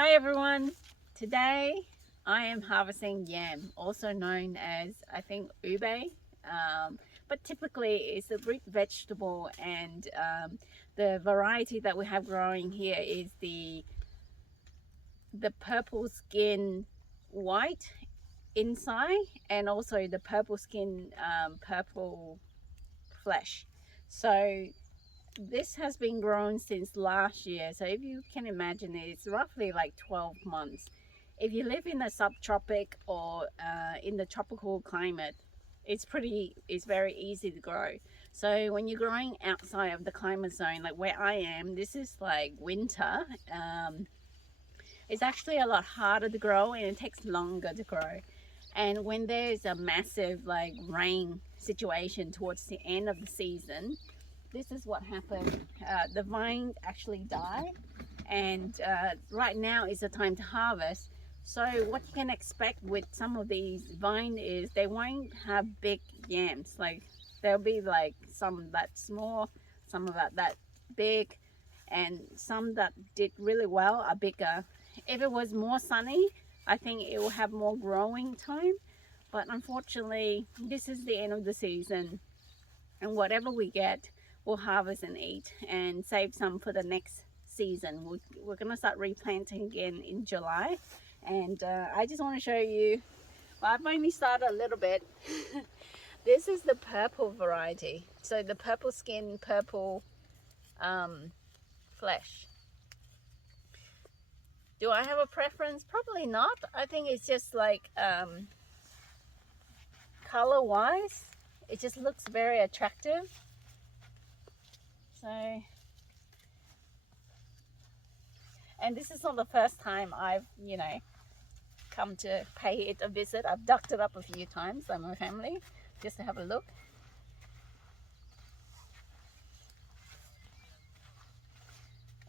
Hi everyone, today I am harvesting yam, also known as I think ube, but typically it's a root vegetable, and the variety that we have growing here is the purple skin white inside, and also the purple skin purple flesh. So this has been grown since last year, so if you can imagine it, it's roughly like 12 months. If you live in a subtropic or in the tropical climate, it's very easy to grow. So when you're growing outside of the climate zone, like where I am, this is like winter. It's actually a lot harder to grow, and it takes longer to grow. And when there's a massive like rain situation towards the end of the season, this is what happened. The vine actually died, and right now is the time to harvest. So what you can expect with some of these vine is they won't have big yams. Like there'll be like some that small, some of that big, and some that did really well are bigger. If it was more sunny, I think it will have more growing time, but unfortunately this is the end of the season, and whatever we get we'll harvest and eat and save some for the next season. We're gonna start replanting again in July, and I just want to show you, well, I've only started a little bit. This is the purple variety, so the purple skin, purple flesh. Do I have a preference? Probably not. I think it's just like color wise it just looks very attractive. So, and this is not the first time I've come to pay it a visit. I've ducked it up a few times by my family just to have a look.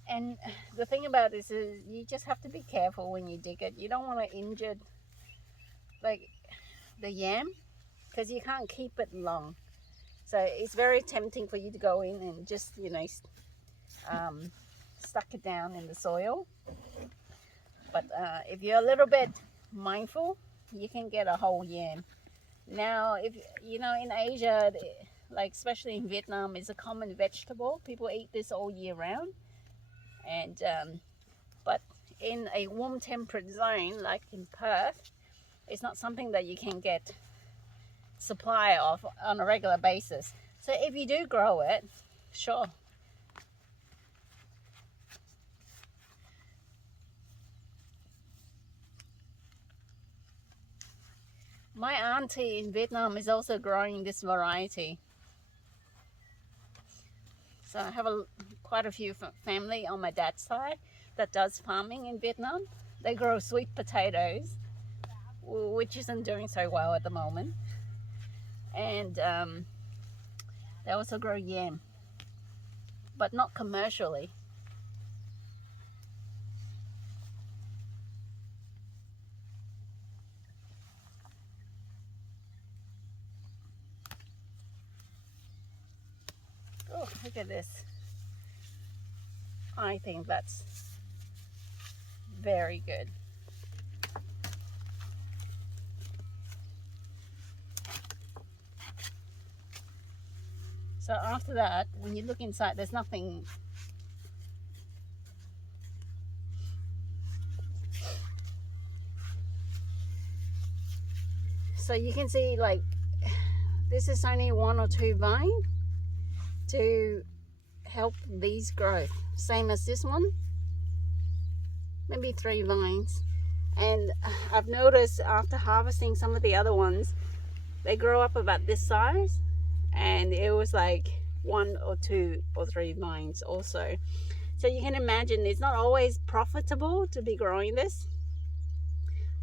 And the thing about this is you just have to be careful when you dig it. You don't want to injure like the yam, because you can't keep it long. So it's very tempting for you to go in and just stuck it down in the soil. But if you're a little bit mindful, you can get a whole yam. Now, if in Asia, like especially in Vietnam, it's a common vegetable. People eat this all year round. And but in a warm temperate zone like in Perth, it's not something that you can get supply of on a regular basis. So if you do grow it, sure. My auntie in Vietnam is also growing this variety. So I have quite a few family on my dad's side that does farming in Vietnam. They grow sweet potatoes, which isn't doing so well at the moment. And they also grow yam, but not commercially. Oh, look at this. I think that's very good. So after that, when you look inside, there's nothing. So you can see like this is only 1 or 2 vines to help these grow. Same as this one, maybe 3 vines. And I've noticed after harvesting some of the other ones, they grow up about this size, and it was like 1 or 2 or 3 vines also. So you can imagine it's not always profitable to be growing this.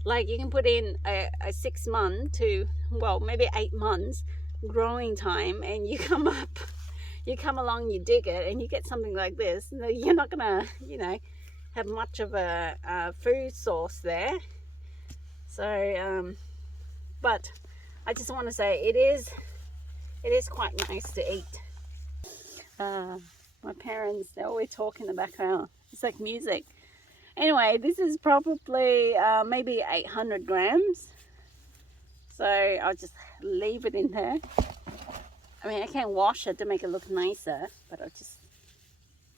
Like you can put in a 6 month to, well, maybe 8 months growing time, and you come along, you dig it, and you get something like this. You're not gonna have much of a food source there. So but I just want to say it is quite nice to eat. My parents, they always talk in the background. It's like music. Anyway, this is probably maybe 800 grams. So I'll just leave it in there. I mean, I can wash it to make it look nicer, but I'll just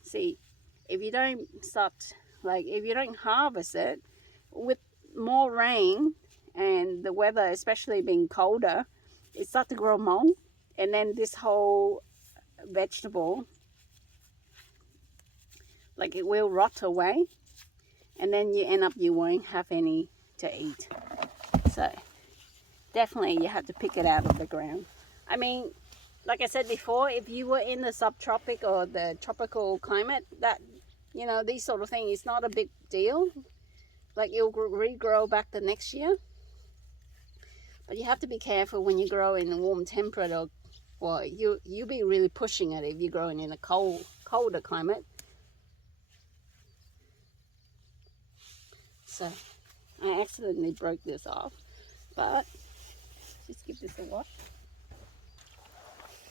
see. If you don't start, like if you don't harvest it, with more rain and the weather especially being colder, it starts to grow mold, and then this whole vegetable, like it will rot away, and then you end up you won't have any to eat. So definitely you have to pick it out of the ground. I mean, like I said before, if you were in the subtropic or the tropical climate, that, you know, these sort of things, it's not a big deal. Like it'll regrow back the next year. But you have to be careful when you grow in a warm temperature, or you'll be really pushing it if you're growing in a colder climate. So I accidentally broke this off, but just give this a wash.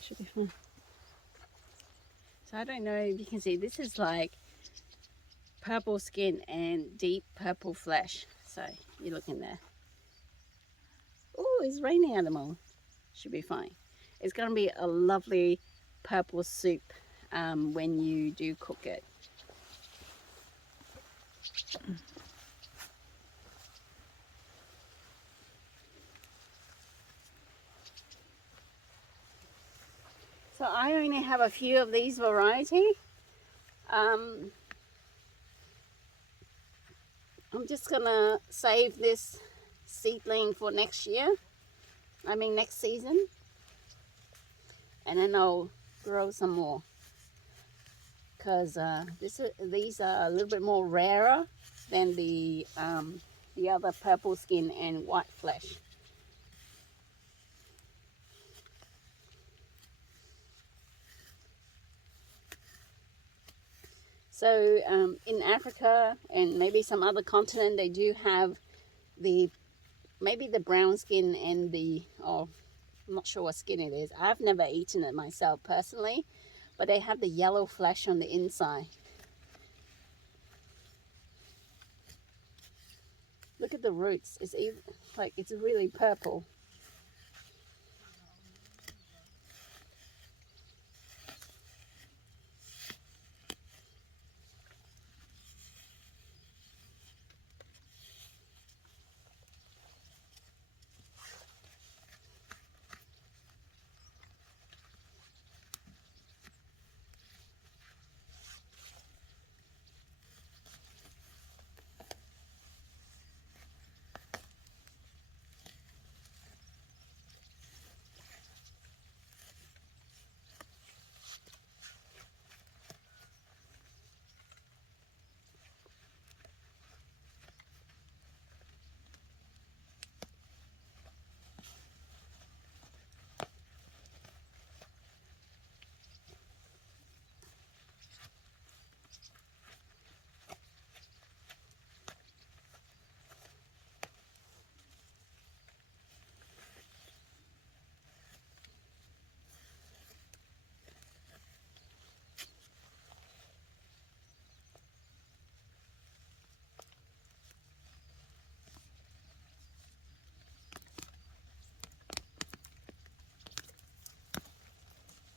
Should be fine. So I don't know if you can see, this is like purple skin and deep purple flesh. So you look in there. Oh, it's raining at the moment. Should be fine. It's going to be a lovely purple soup when you do cook it. So I only have a few of these variety. I'm just gonna save this seedling for next year. I mean next season, and then I'll grow some more. Cause these are a little bit more rarer than the other purple skin and white flesh. So in Africa and maybe some other continent, they do have maybe the brown skin and I'm not sure what skin it is. I've never eaten it myself personally, but they have the yellow flesh on the inside. Look at the roots. It's really purple.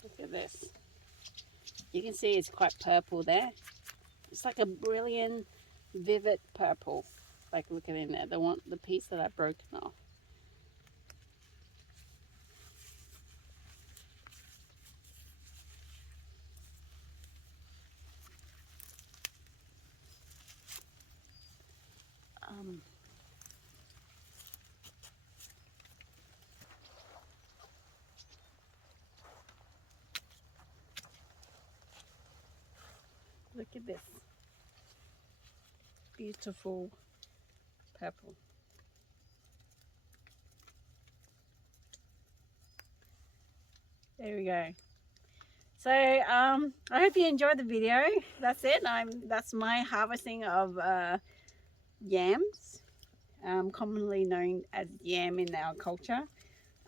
Look at this. You can see it's quite purple there. It's like a brilliant, vivid purple. Like look at it in there. The piece that I've broken off. Look at this. Beautiful purple. There we go. So I hope you enjoyed the video. That's it. That's my harvesting of yams, commonly known as yam in our culture.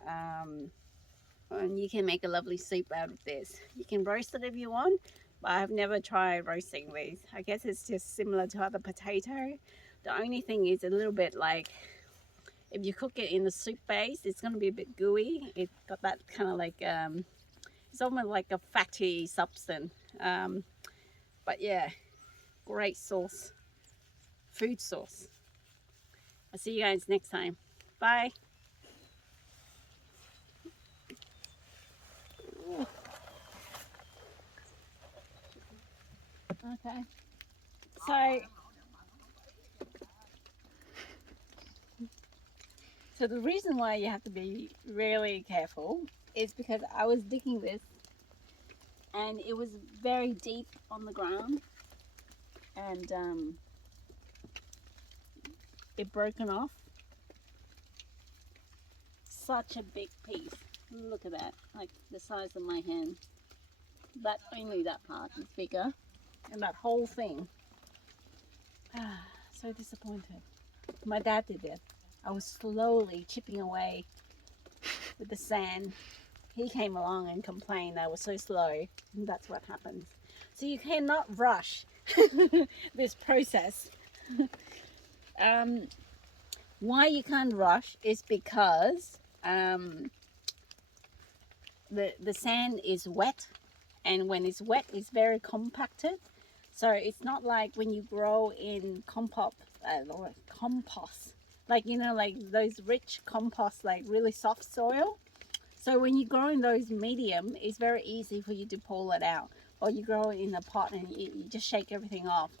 And you can make a lovely soup out of this. You can roast it if you want, but I've never tried roasting these. I guess it's just similar to other potato. The only thing is a little bit like, if you cook it in the soup base, it's going to be a bit gooey. It's got that kind of like, it's almost like a fatty substance. But yeah, great sauce, food sauce. I'll see you guys next time. Bye. Okay. So the reason why you have to be really careful is because I was digging this and it was very deep on the ground, and it broken off. Such a big piece. Look at that, like the size of my hand. But only that part is bigger, and that whole thing. So disappointed. My dad did it. I was slowly chipping away with the sand. He came along and complained I was so slow, and that's what happens. So you cannot rush this process. Why you can't rush is because the sand is wet, and when it's wet it's very compacted. So it's not like when you grow in compost, like, you know, like those rich compost, like really soft soil. So when you grow in those medium, it's very easy for you to pull it out. Or you grow it in a pot and you just shake everything off.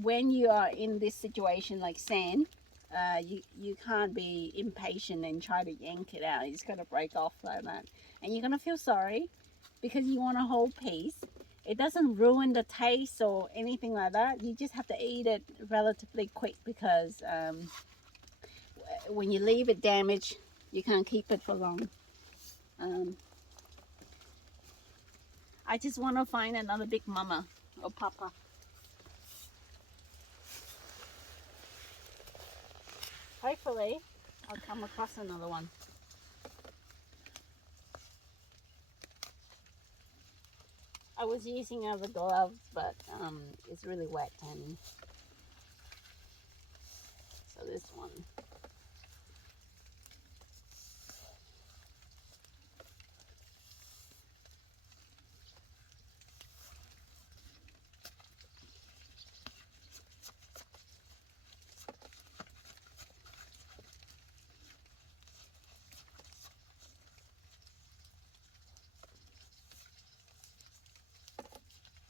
When you are in this situation like sand, you can't be impatient and try to yank it out. It's going to break off like that. And you're going to feel sorry because you want a whole piece. It doesn't ruin the taste or anything like that. You just have to eat it relatively quick because when you leave it damaged, you can't keep it for long. I just want to find another big mama or papa. Hopefully, I'll come across another one. I was using other gloves, but it's really wet, and so this one.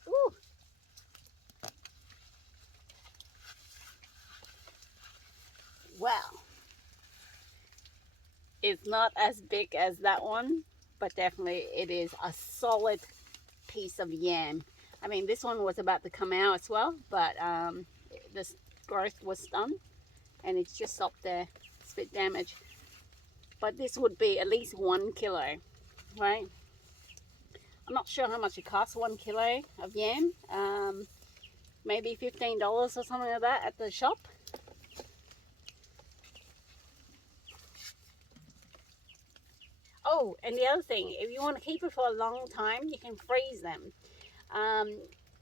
Ooh. Well, it's not as big as that one, but definitely it is a solid piece of yam. I mean, this one was about to come out as well, but this growth was done and it's just stopped there. It's a bit damaged. But this would be at least 1 kilo, right? I'm not sure how much it costs, 1 kilo of yam. Maybe $15 or something like that at the shop. Oh, and the other thing, if you want to keep it for a long time, you can freeze them.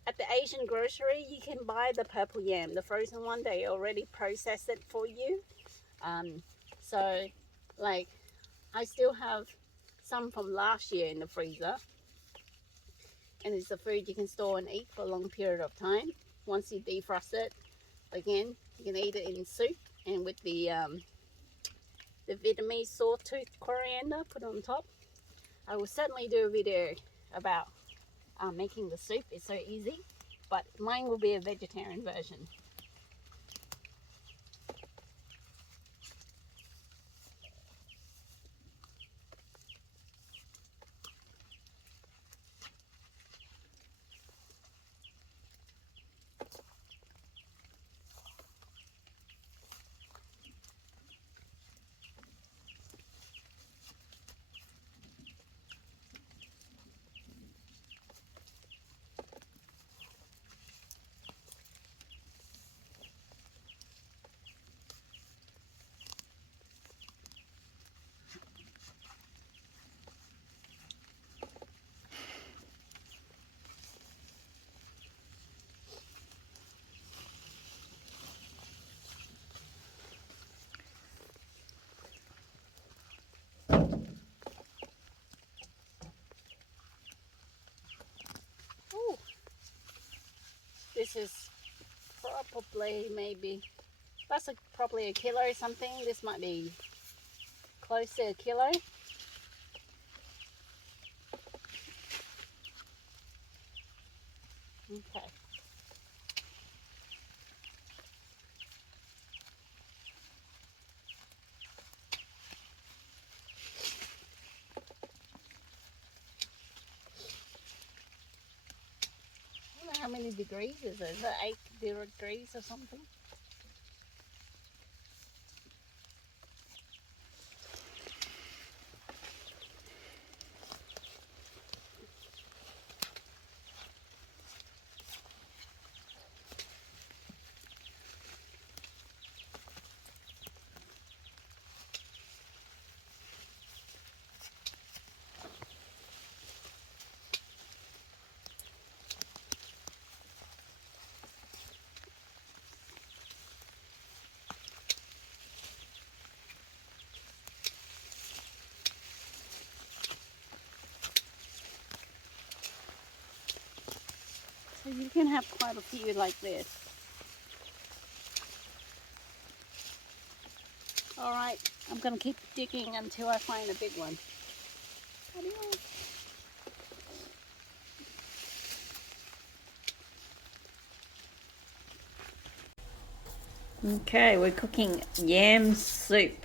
At the Asian grocery, you can buy the purple yam, the frozen one. They already process it for you. So, like, I still have some from last year in the freezer. And it's a food you can store and eat for a long period of time. Once you defrost it, again, you can eat it in soup and with the Vietnamese sawtooth coriander put on top. I will certainly do a video about making the soup. It's so easy, but mine will be a vegetarian version. this is probably maybe, that's probably a kilo or something. This might be close to a kilo. Okay. I don't know how many degrees is it? Is it 8 degrees or something? So you can have quite a few like this. Alright, I'm going to keep digging until I find a big one. Adios. Okay, we're cooking yam soup.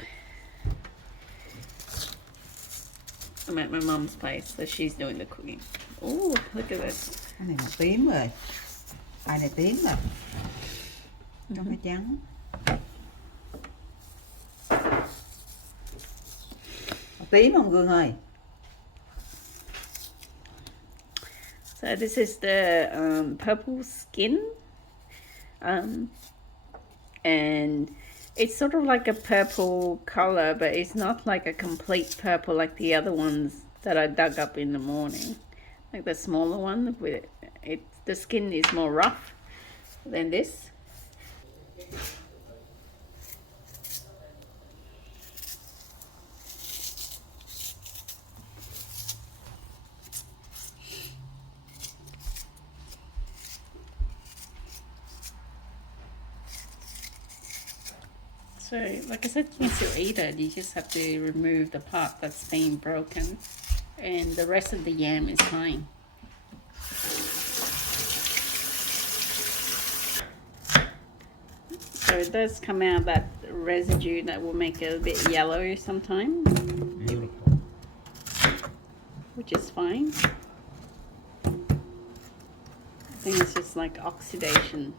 I'm at my mum's place, so she's doing the cooking. Oh, look at this. Cái này màu tím rồi. Bài này tím rồi. Trong cái trắng. Màu tím không Gương ơi? So this is the purple skin. And it's sort of like a purple color, but it's not like a complete purple like the other ones that I dug up in the morning. Like the smaller one, with it, the skin is more rough than this. So, like I said, once you eat it, you just have to remove the part that's been broken, and the rest of the yam is fine. So it does come out that residue that will make it a bit yellow sometimes, Beautiful. which is fine. I think it's just like oxidation.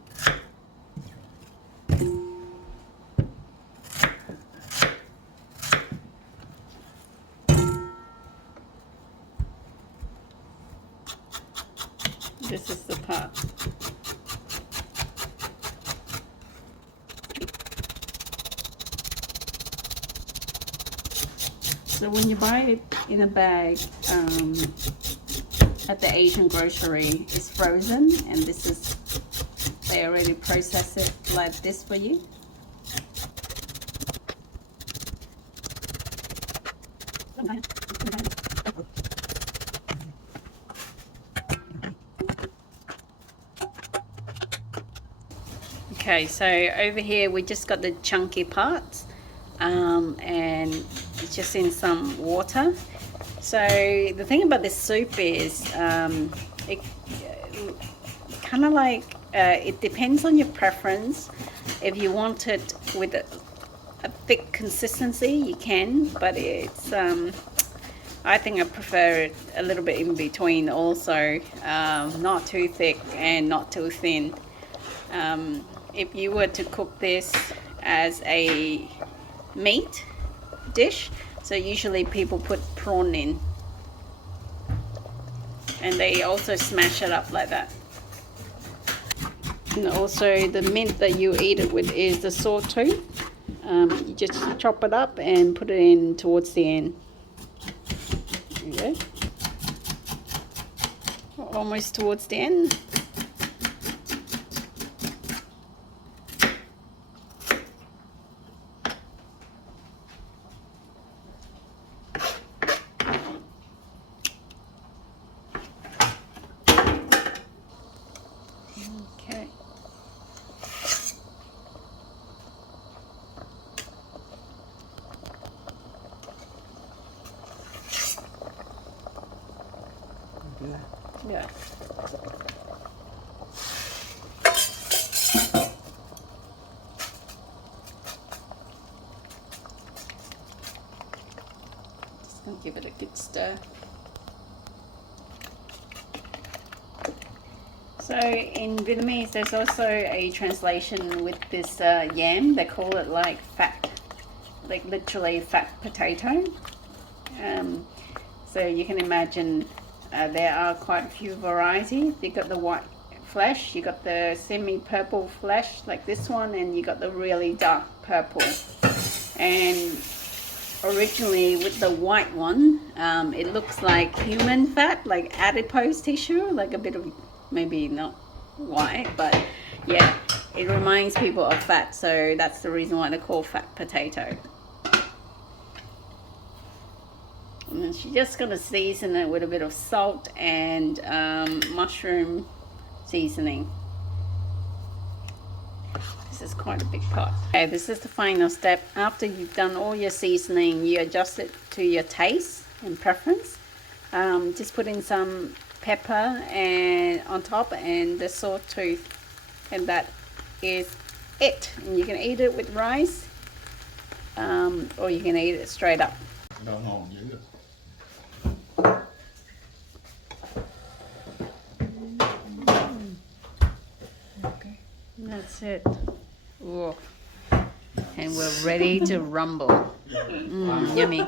This is the part. So when you buy it in a bag at the Asian grocery, it's frozen, and this is, they already process it like this for you. Okay, so over here we just got the chunky parts, and it's just in some water. So the thing about this soup is it kind of like it depends on your preference. If you want it with a thick consistency, you can, but it's I think I prefer it a little bit in between also, not too thick and not too thin. If you were to cook this as a meat dish, so usually people put prawn in, and they also smash it up like that. And also the mint that you eat it with is the sawtooth. You just chop it up and put it in towards the end. There you go. Almost towards the end. Okay. Yeah. Just gonna give it a good stir. So in Vietnamese, there's also a translation with this yam. They call it like fat, like literally fat potato. So you can imagine there are quite a few varieties. You got the white flesh, you got the semi-purple flesh like this one, and you got the really dark purple. And originally with the white one, it looks like human fat, like adipose tissue, like a bit of, maybe not white, but yeah, it reminds people of fat. So that's the reason why they call fat potato. And then she's just going to season it with a bit of salt and mushroom seasoning. This is quite a big pot. Okay, this is the final step. After you've done all your seasoning, you adjust it to your taste and preference. Just put in some pepper and on top and the sawtooth, and that is it. And you can eat it with rice, or you can eat it straight up. That's it. Ooh. And we're ready to rumble. Yummy.